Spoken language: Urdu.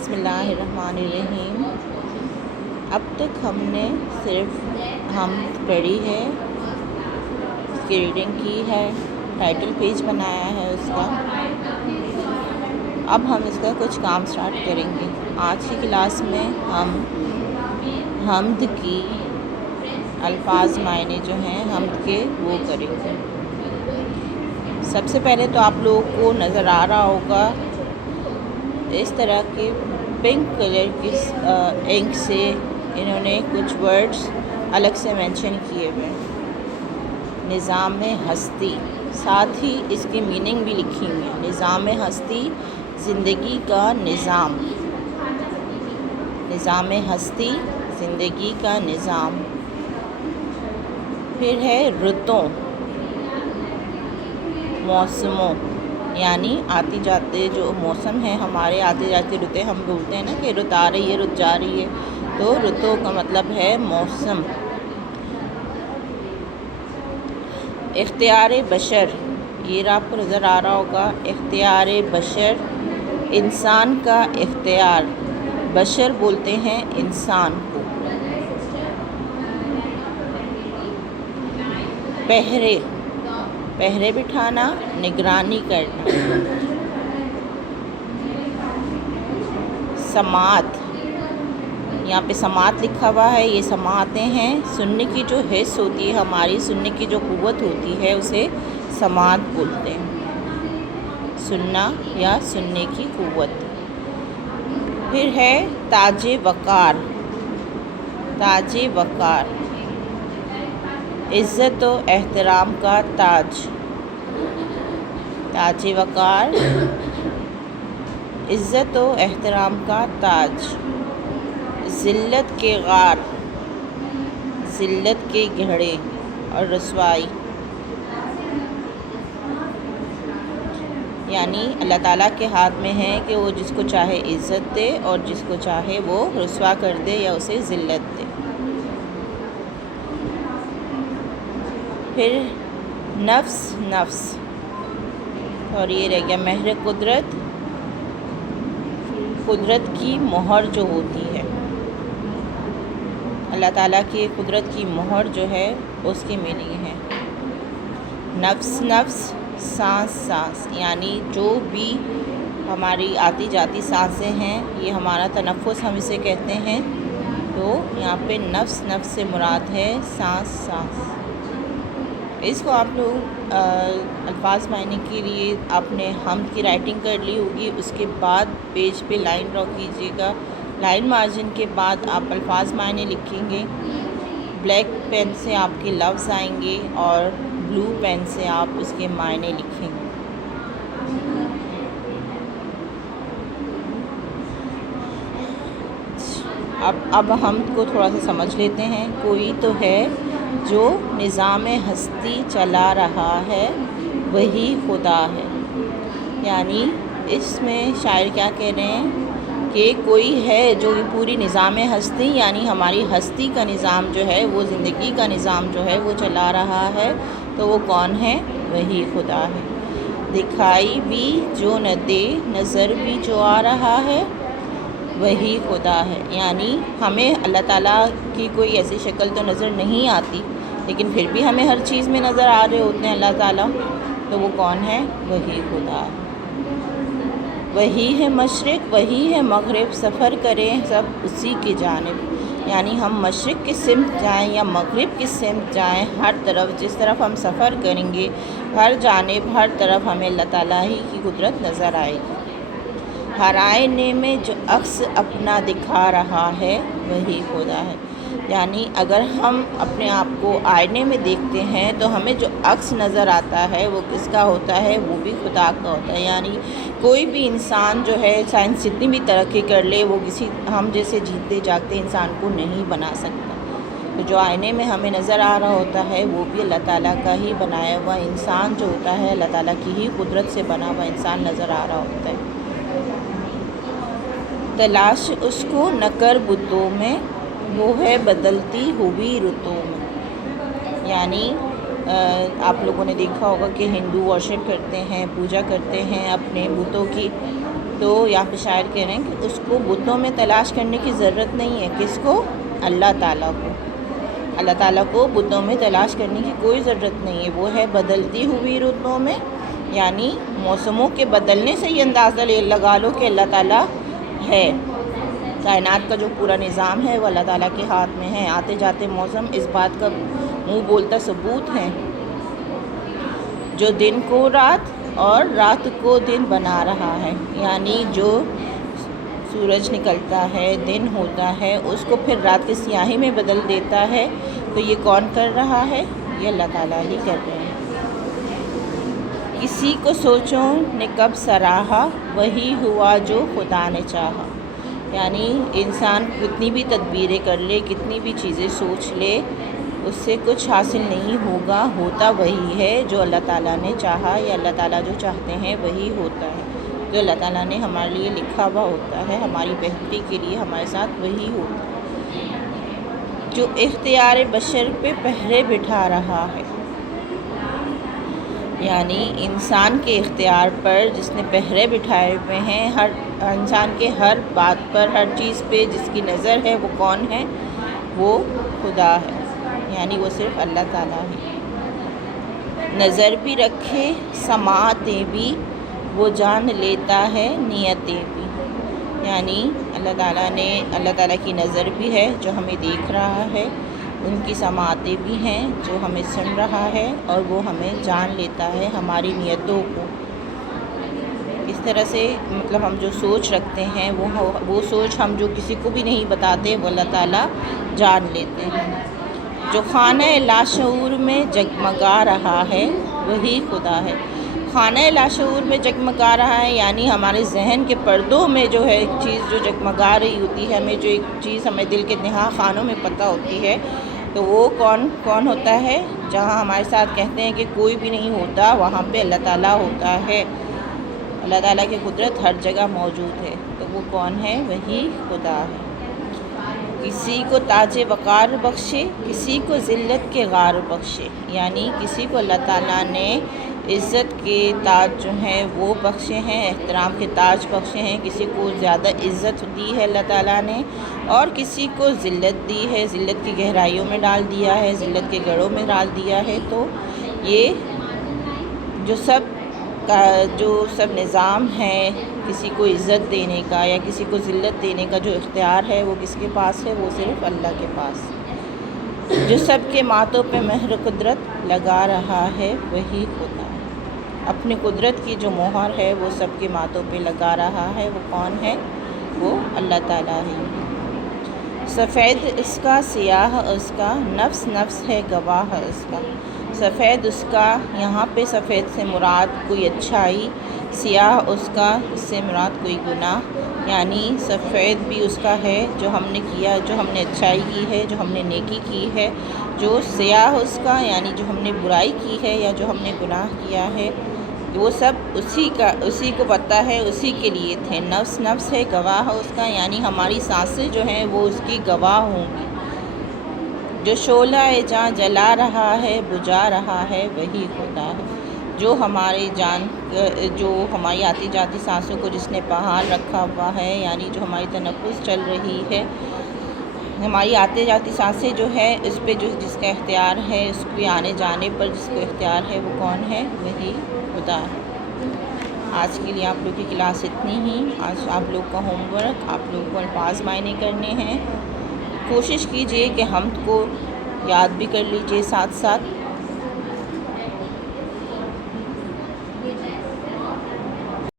بسم اللہ الرحمن الرحیم۔ اب تک ہم نے صرف حمد پڑھی ہے، اس کی ریڈنگ کی ہے، ٹائٹل پیج بنایا ہے اس کا۔ اب ہم اس کا کچھ کام سٹارٹ کریں گے۔ آج کی کلاس میں ہم حمد کی الفاظ معنی جو ہیں حمد کے وہ کریں گے۔ سب سے پہلے تو آپ لوگوں کو نظر آ رہا ہوگا اس طرح کے پنک کلر کی انک سے انہوں نے کچھ ورڈز الگ سے مینشن کیے ہوئے ہیں۔ نظام ہستی، ساتھ ہی اس کی میننگ بھی لکھی ہوئی ہے۔ نظام ہستی زندگی کا نظام، نظام ہستی زندگی کا نظام۔ پھر ہے رتوں، موسموں، یعنی آتی جاتے جو موسم ہے ہمارے، آتے جاتے رتیں ہم بولتے ہیں نا کہ رت آ رہی ہے، رت جا رہی ہے، تو رتوں کا مطلب ہے موسم۔ اختیار بشر، یہ آپ کو نظر آ رہا ہوگا، اختیار بشر انسان کا اختیار، بشر بولتے ہیں انسان کو۔ پہرے، پہرے بٹھانا، نگرانی کرنا۔ سماعت، یہاں پہ سماعت لکھا ہوا ہے، یہ سماعتیں ہیں، سننے کی جو حس ہوتی ہے ہماری، سننے کی جو قوت ہوتی ہے اسے سماعت بولتے ہیں، سننا یا سننے کی قوت۔ پھر ہے تاج وقار، تاج وقار عزت و احترام کا تاج، تاج وقار عزت و احترام کا تاج۔ ذلت کے غار، ذلت کے گھڑے اور رسوائی، یعنی اللہ تعالیٰ کے ہاتھ میں ہے کہ وہ جس کو چاہے عزت دے اور جس کو چاہے وہ رسوا کر دے یا اسے ذلت دے۔ پھر نفس، نفس اور یہ رہ گیا مہر قدرت، قدرت کی مہر جو ہوتی ہے، اللہ تعالیٰ کی قدرت کی مہر جو ہے اس کی میننگ ہے نفس، نفس سانس، سانس، یعنی جو بھی ہماری آتی جاتی سانسیں ہیں یہ ہمارا تنفس ہم اسے کہتے ہیں، تو یہاں پہ نفس، نفس سے مراد ہے سانس، سانس۔ اس کو آپ لوگ الفاظ معنی کے لیے آپ نے حمد کی رائٹنگ کر لی ہوگی، اس کے بعد پیج پہ لائن ڈرا کیجیے گا، لائن مارجن کے بعد آپ الفاظ معنی لکھیں گے، بلیک پین سے آپ کے لفظ آئیں گے اور بلو پین سے آپ اس کے معنی لکھیں گے۔ اب حمد کو تھوڑا سا سمجھ لیتے ہیں۔ کوئی تو ہے جو نظام ہستی چلا رہا ہے وہی خدا ہے، یعنی اس میں شاعر کیا کہہ رہے ہیں کہ کوئی ہے جو پوری نظام ہستی یعنی ہماری ہستی کا نظام جو ہے، وہ زندگی کا نظام جو ہے وہ چلا رہا ہے، تو وہ کون ہے؟ وہی خدا ہے۔ دکھائی بھی جو نہ دے، نظر بھی جو آ رہا ہے وہی خدا ہے، یعنی ہمیں اللہ تعالیٰ کی کوئی ایسی شکل تو نظر نہیں آتی لیکن پھر بھی ہمیں ہر چیز میں نظر آ رہے ہوتے ہیں اللہ تعالیٰ، تو وہ کون ہے؟ وہی خدا ہے۔ وہی ہے مشرق، وہی ہے مغرب، سفر کریں سب اسی کی جانب، یعنی ہم مشرق کی سمت جائیں یا مغرب کی سمت جائیں، ہر طرف جس طرف ہم سفر کریں گے ہر جانب ہر طرف ہمیں اللہ تعالیٰ ہی کی قدرت نظر آئے گی۔ ہر آئینے میں جو عکس اپنا دکھا رہا ہے وہی خدا ہے، یعنی اگر ہم اپنے آپ کو آئینے میں دیکھتے ہیں تو ہمیں جو عکس نظر آتا ہے وہ کس کا ہوتا ہے؟ وہ بھی خدا کا ہوتا ہے۔ یعنی کوئی بھی انسان جو ہے سائنس جتنی بھی ترقی کر لے وہ کسی ہم جیسے جیتے جاگتے انسان کو نہیں بنا سکتا، تو جو آئینے میں ہمیں نظر آ رہا ہوتا ہے وہ بھی اللہ تعالیٰ کا ہی بنایا ہوا انسان جو ہوتا ہے، اللہ تعالیٰ کی ہی قدرت سے بنا ہوا انسان نظر آ رہا ہوتا ہے۔ تلاش اس کو نہ کر بتوں میں، وہ ہے بدلتی ہوئی رتوں میں، یعنی آپ لوگوں نے دیکھا ہوگا کہ ہندو ورشپ کرتے ہیں، پوجا کرتے ہیں اپنے بتوں کی، تو یہاں پہ شاعر کہہ رہے ہیں کہ اس کو بتوں میں تلاش کرنے کی ضرورت نہیں ہے. کس کو؟ اللہ تعالیٰ کو. اللہ تعالیٰ کو بتوں میں تلاش کرنے کی کوئی ضرورت نہیں ہے. وہ ہے بدلتی ہوئی رتوں میں، یعنی موسموں کے بدلنے سے یہ اندازہ لگا لو کہ اللہ تعالیٰ ہے. کائنات کا جو پورا نظام ہے وہ اللہ تعالیٰ کے ہاتھ میں ہے. آتے جاتے موسم اس بات کا منہ بولتا ثبوت ہیں. جو دن کو رات اور رات کو دن بنا رہا ہے، یعنی جو سورج نکلتا ہے، دن ہوتا ہے، اس کو پھر رات کی سیاہی میں بدل دیتا ہے، تو یہ کون کر رہا ہے؟ یہ اللہ تعالیٰ ہی کر رہے ہیں. کسی کو سوچوں نے کب سراہا، وہی ہوا جو خدا نے چاہا. یعنی انسان کتنی بھی تدبیریں کر لے، کتنی بھی چیزیں سوچ لے، اس سے کچھ حاصل نہیں ہوگا. ہوتا وہی ہے جو اللہ تعالیٰ نے چاہا، یا اللہ تعالیٰ جو چاہتے ہیں وہی ہوتا ہے. جو اللہ تعالیٰ نے ہمارے لیے لکھا ہوا ہوتا ہے، ہماری بہتری کے لیے ہمارے ساتھ وہی ہوتا ہے. جو اختیار بشر پہ پہرے بٹھا رہا ہے، یعنی انسان کے اختیار پر جس نے پہرے بٹھائے ہوئے ہیں، ہر انسان کے ہر بات پر، ہر چیز پہ جس کی نظر ہے، وہ کون ہے؟ وہ خدا ہے. یعنی وہ صرف اللہ تعالیٰ ہے. نظر بھی رکھے سماعتیں بھی، وہ جان لیتا ہے نیتیں بھی. یعنی اللہ تعالیٰ کی نظر بھی ہے جو ہمیں دیکھ رہا ہے، ان کی سماعتیں بھی ہیں جو ہمیں سن رہا ہے، اور وہ ہمیں جان لیتا ہے ہماری نیتوں کو. اس طرح سے مطلب ہم جو سوچ رکھتے ہیں وہ سوچ ہم جو کسی کو بھی نہیں بتاتے، وہ اللہ تعالیٰ جان لیتے ہیں. جو خانہ لاشعور میں جگمگا رہا ہے، وہی خدا ہے. خانہ لاشعور میں جگمگا رہا ہے، یعنی ہمارے ذہن کے پردوں میں جو ہے ایک چیز جو جگمگا رہی ہوتی ہے، ہمیں جو ایک چیز ہمیں دل کے نہا خانوں میں پتہ ہوتی ہے، تو وہ کون ہوتا ہے؟ جہاں ہمارے ساتھ کہتے ہیں کہ کوئی بھی نہیں ہوتا، وہاں پہ اللہ تعالیٰ ہوتا ہے. اللہ تعالیٰ کی قدرت ہر جگہ موجود ہے. تو وہ کون ہے؟ وہی خدا ہے. کسی کو تاج وقار بخشے، کسی کو ذلت کے غار بخشے. یعنی کسی کو اللہ تعالیٰ نے عزت کے تاج جو ہیں وہ بخشے ہیں، احترام کے تاج بخشے ہیں. کسی کو زیادہ عزت دی ہے اللہ تعالیٰ نے، اور کسی کو ذلت دی ہے، ذلت کی گہرائیوں میں ڈال دیا ہے، ذلت کے گڑھوں میں ڈال دیا ہے. تو یہ جو سب نظام ہے، کسی کو عزت دینے کا یا کسی کو ذلت دینے کا جو اختیار ہے، وہ کس کے پاس ہے؟ وہ صرف اللہ کے پاس. جو سب کے ماتوں پہ مہر قدرت لگا رہا ہے، وہی خدا ہے. اپنی قدرت کی جو مہر ہے وہ سب کے ماتوں پہ لگا رہا ہے. وہ کون ہے؟ وہ اللہ تعالیٰ ہی. سفید اس کا، سیاہ اس کا، نفس نفس ہے گواہ اس کا. سفید اس کا، یہاں پہ سفید سے مراد کوئی اچھائی، سیاہ اس کا، اس سے مراد کوئی گناہ. یعنی سفید بھی اس کا ہے جو ہم نے کیا، جو ہم نے اچھائی کی ہے، جو ہم نے نیکی کی ہے. جو سیاہ اس کا، یعنی جو ہم نے برائی کی ہے یا جو ہم نے گناہ کیا ہے، وہ سب اسی کو پتہ ہے، اسی کے لیے تھے. نفس نفس ہے گواہ اس کا، یعنی ہماری سانسیں جو ہیں وہ اس کی گواہ ہوں گی. جو شعلہ جاں جلا رہا ہے، بجھا رہا ہے، وہی خدا ہے. جو ہماری آتی جاتی سانسوں کو جس نے بحال رکھا ہوا ہے، یعنی جو ہماری تنفس چل رہی ہے، ہماری آتے جاتی سانسیں جو ہے، اس پہ جس کا اختیار ہے، اس کے آنے جانے پر جس کو اختیار ہے، وہ کون ہے؟ وہی خدا ہے. آج کے لیے آپ لوگ کی کلاس اتنی ہی. آج آپ لوگ کا ہوم ورک، آپ لوگ کو الفاظ معنی کرنے ہیں. کوشش کیجئے کہ حمد کو یاد بھی کر لیجئے ساتھ ساتھ.